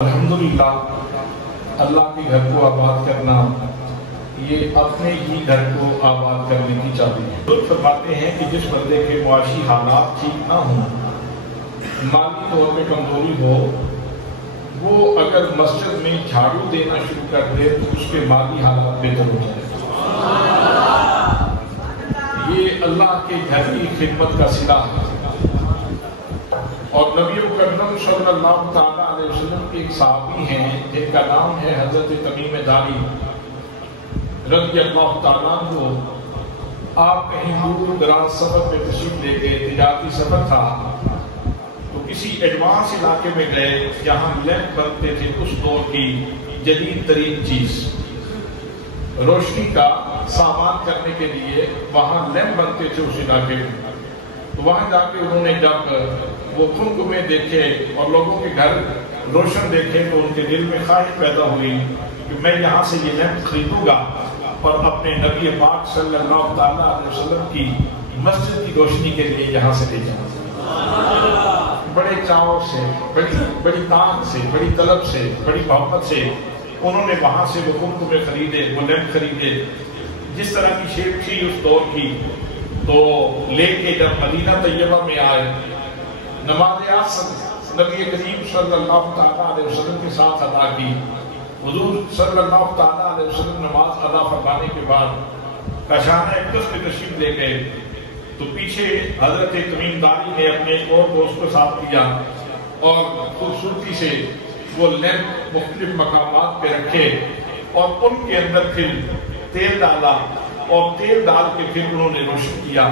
الحمدللہ اللہ کے گھر کو آباد کرنا یہ اپنے ہی گھر کو آباد کرنے کی چابی ہے۔ لوگ فرماتے ہیں کہ جس بندے کے معاشی حالات ٹھیک نہ ہوں، مالی طور پہ کمزوری ہو، وہ اگر مسجد میں جھاڑو دینا شروع کر دے تو اس کے مالی حالات بہتر ہو جائے۔ یہ اللہ کے گھر کی خدمت کا صلہ ہے۔ اور نبی مکرم صلی اللہ تعالیٰ علیہ وسلم کے ایک صحابی ہیں جن کا نام ہے حضرت تمیم داری رضی اللہ تعالیٰ عنہ۔ آپ کہیں دور دراز سفر پہ تشریف لے گئے، تجارتی سفر تھا، تو کسی ایڈوانس علاقے میں گئے جہاں لیمپ بنتے تھے، اس دور کی جدید ترین چیز روشنی کا سامان کرنے کے لیے وہاں لیمپ بنتے تھے اس علاقے میں۔ تو وہاں جا کے انہوں نے جب وہ خمکمے دیکھے اور لوگوں کے گھر روشن دیکھے تو ان کے دل میں خواہش پیدا ہوئی کہ میں یہاں سے یہ لیمپ خریدوں گا اور اپنے نبی پاک صلی اللہ تعالیٰ علیہ وسلم کی مسجد کی روشنی کے لیے یہاں سے لے جاؤں۔ بڑے چاؤ سے، بڑی تان سے، بڑی طلب سے، بڑی محبت سے انہوں نے وہاں سے وہ خمکمے خریدے، وہ لیمپ خریدے۔ جس طرح کی شیپ تھی اس دور کی، تو لے کے جب مدینہ طیبہ میں آئے، نماز عصر نبی کریم صلی اللہ تعالیٰ علیہ وسلم کے ساتھ ادا کی۔ حضور صلی اللہ تعالیٰ علیہ وسلم نماز ادا فرمانے کے بعد کاشانہ اقدس میں تشریف لے گئے، تو پیچھے حضرت تمیم داری نے اپنے ایک اور دوست کو ساتھ کیا اور خوبصورتی سے وہ لیمپ مختلف مقامات پہ رکھے اور ان کے اندر پھر تیل ڈالا اور تیل ڈال کے پھر انہوں نے روشن کیا۔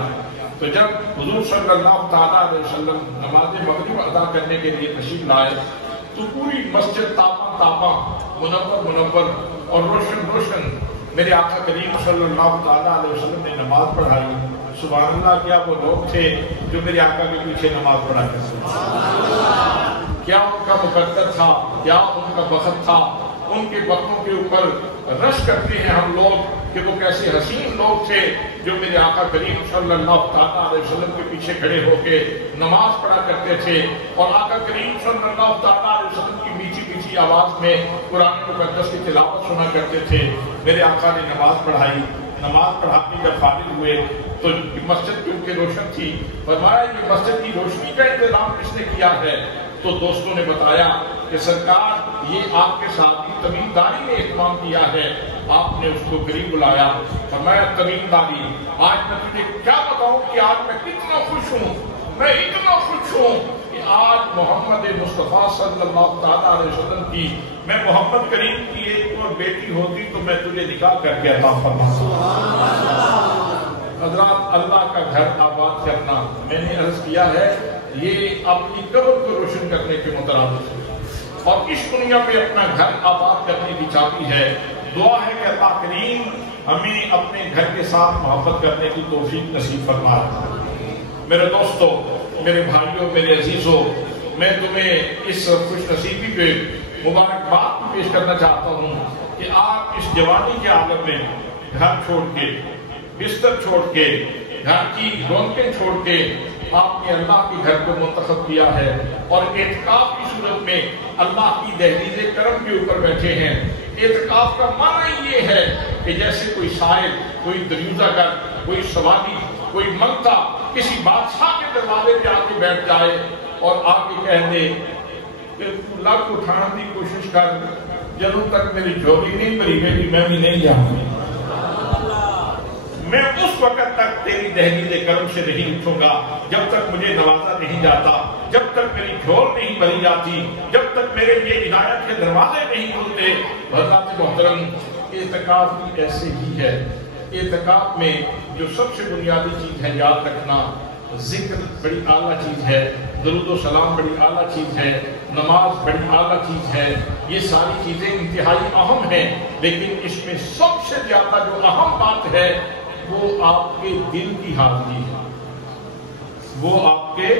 تو جب حضور صلی اللہ تعالیٰ علیہ وسلم نماز مغرب ادا کرنے کے لیے تشریف لائے تو پوری مسجد تاپا تاپا، منور اور روشن میرے آقا کریم صلی اللہ تعالیٰ علیہ وسلم نے نماز پڑھائی۔ سبحان اللہ، کیا وہ لوگ تھے جو میرے آقا کے پیچھے نماز پڑھا کرتے تھے؟ کیا ان کا مقدر تھا، کیا ان کا وقت تھا؟ ان کے وقتوں کے اوپر رش کرتے ہیں ہم لوگ کہ وہ کیسے حسین لوگ تھے جو میرے آقا کریم صلی اللہ تعالیٰ علیہ وسلم کے پیچھے کھڑے ہو کے نماز پڑھا کرتے تھے اور آقا کریم صلی اللہ تعالیٰ علیہ وسلم کی میٹھی میٹھی آواز میں قرآن مقدس کی تلاوت سنا کرتے تھے۔ میرے آقا نے نماز پڑھائی، نماز پڑھا کے جب فارغ ہوئے تو مسجد کیونکہ روشن تھی، فرمایا یہ مسجد کی روشنی کا انتظام کس نے کیا ہے؟ تو دوستوں نے بتایا کہ سرکار یہ آپ کے ساتھ تمیم داری نے اہتمام کیا ہے۔ آپ نے اس کو قریب بلایا، فرمایا تمیم داری، آج میں تجھے کیا بتاؤں کہ آج میں کتنا خوش ہوں، میں اتنا خوش ہوں کہ آج محمد مصطفیٰ صلی اللہ تعالیٰ علیہ وسلم کی، میں محمد کریم کی ایک اور بیٹی ہوتی تو میں تجھے نکاح کر کے عطا فرماتا۔ حضرات، اللہ کا گھر آباد کرنا، میں نے عرض کیا ہے، یہ اپنی قبر کو روشن کرنے کے مترادف ہے اور اس دنیا پہ اپنا گھر آباد کرنے کی چابی ہے۔ دعا ہے کہ اللہ کریم ہمیں اپنے گھر کے ساتھ محبت کرنے کی توفیق نصیب فرمائے۔ میرے دوستو، میرے بھائیوں، میرے عزیزوں، میں تمہیں اس خوش نصیبی پہ مبارکباد پیش کرنا چاہتا ہوں کہ آپ اس جوانی کے عالم میں گھر چھوڑ کے، بستر چھوڑ کے، گھر کی رونقیں چھوڑ کے آپ نے اللہ کے گھر کو منتخب کیا ہے اور اعتکاف کی صورت میں اللہ کی دہلیز کرم کے اوپر بیٹھے ہیں۔ اعتکاف کا معنی یہ ہے کہ جیسے کوئی سائل، کوئی دریوزہ گر، کوئی سواری، کوئی منگتا کسی بادشاہ کے دروازے پہ آ کے بیٹھ جائے اور آ کے کہہ دے کہ تو لگ اٹھانے کی کوشش کر، جدوں تک میری جھولی نہیں بھری میری میں بھی نہیں جاؤں، میں اس وقت تک تیری دہلیز کرم سے نہیں اٹھوں گا جب تک مجھے نوازا نہیں جاتا، جب تک میری جھول نہیں بھری جاتی، جب تک میرے لیے ہدایت کے دروازے نہیں کھلتے۔ حضرات محترم، اعتکاف بھی ایسے ہی ہے۔ اعتکاف میں جو سب سے بنیادی چیز ہے یاد رکھنا، ذکر بڑی اعلیٰ چیز ہے، درود و سلام بڑی اعلیٰ چیز ہے، نماز بڑی اعلیٰ چیز ہے، یہ ساری چیزیں انتہائی اہم ہیں، لیکن اس میں سب سے زیادہ جو اہم بات ہے وہ آپ کے دل کی حاضری ہے۔ وہ آپ کے،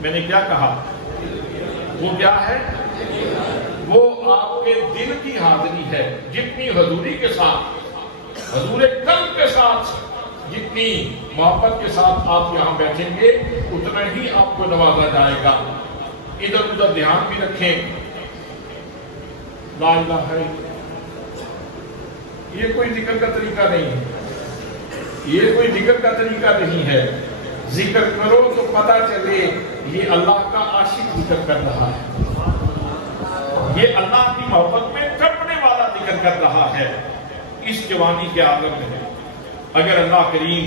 میں نے کیا کہا، وہ کیا ہے؟ وہ آپ کے دل کی حاضری ہے۔ جتنی حضوری کے ساتھ، حضور قلب کے ساتھ، جتنی محبت کے ساتھ آپ یہاں بیٹھیں گے اتنا ہی آپ کو نوازا جائے گا۔ ادھر ادھر دھیان بھی رکھیں لا الہ الا، یہ کوئی ذکر کا طریقہ نہیں ہے، یہ کوئی ذکر کا طریقہ نہیں ہے۔ ذکر کرو تو پتہ چلے یہ اللہ کا عاشق ذکر کر رہا ہے، یہ اللہ کی محبت میں تڑپنے والا ذکر کر رہا ہے اس جوانی کے عالم میں۔ اگر اللہ کریم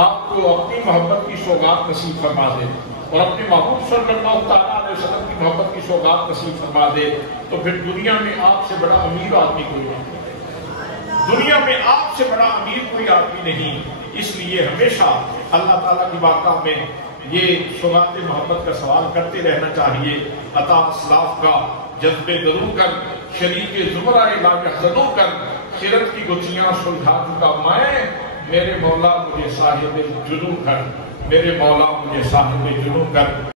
آپ کو اپنی محبت کی سوغات نصیب فرما دے اور اپنے محبوب صلی اللہ تعالیٰ علیہ وسلم کی محبت کی سوغات نصیب فرما دے تو پھر دنیا میں آپ سے بڑا امیر آدمی کوئی نہیں، دنیا میں آپ سے بڑا امیر کوئی آدمی نہیں۔ اس لیے ہمیشہ اللہ تعالیٰ کی بارگاہ میں یہ سوغات محبت کا سوال کرتے رہنا چاہیے۔ عطا اسلاف کا جذبے درو کر، شریک زمرہ لا یحزنوں کر، خیرت کی گچیاں سلجھا چکا میں، میرے مولا مجھے صاحب جنوں کر، میرے مولا مجھے صاحب جنوں کر۔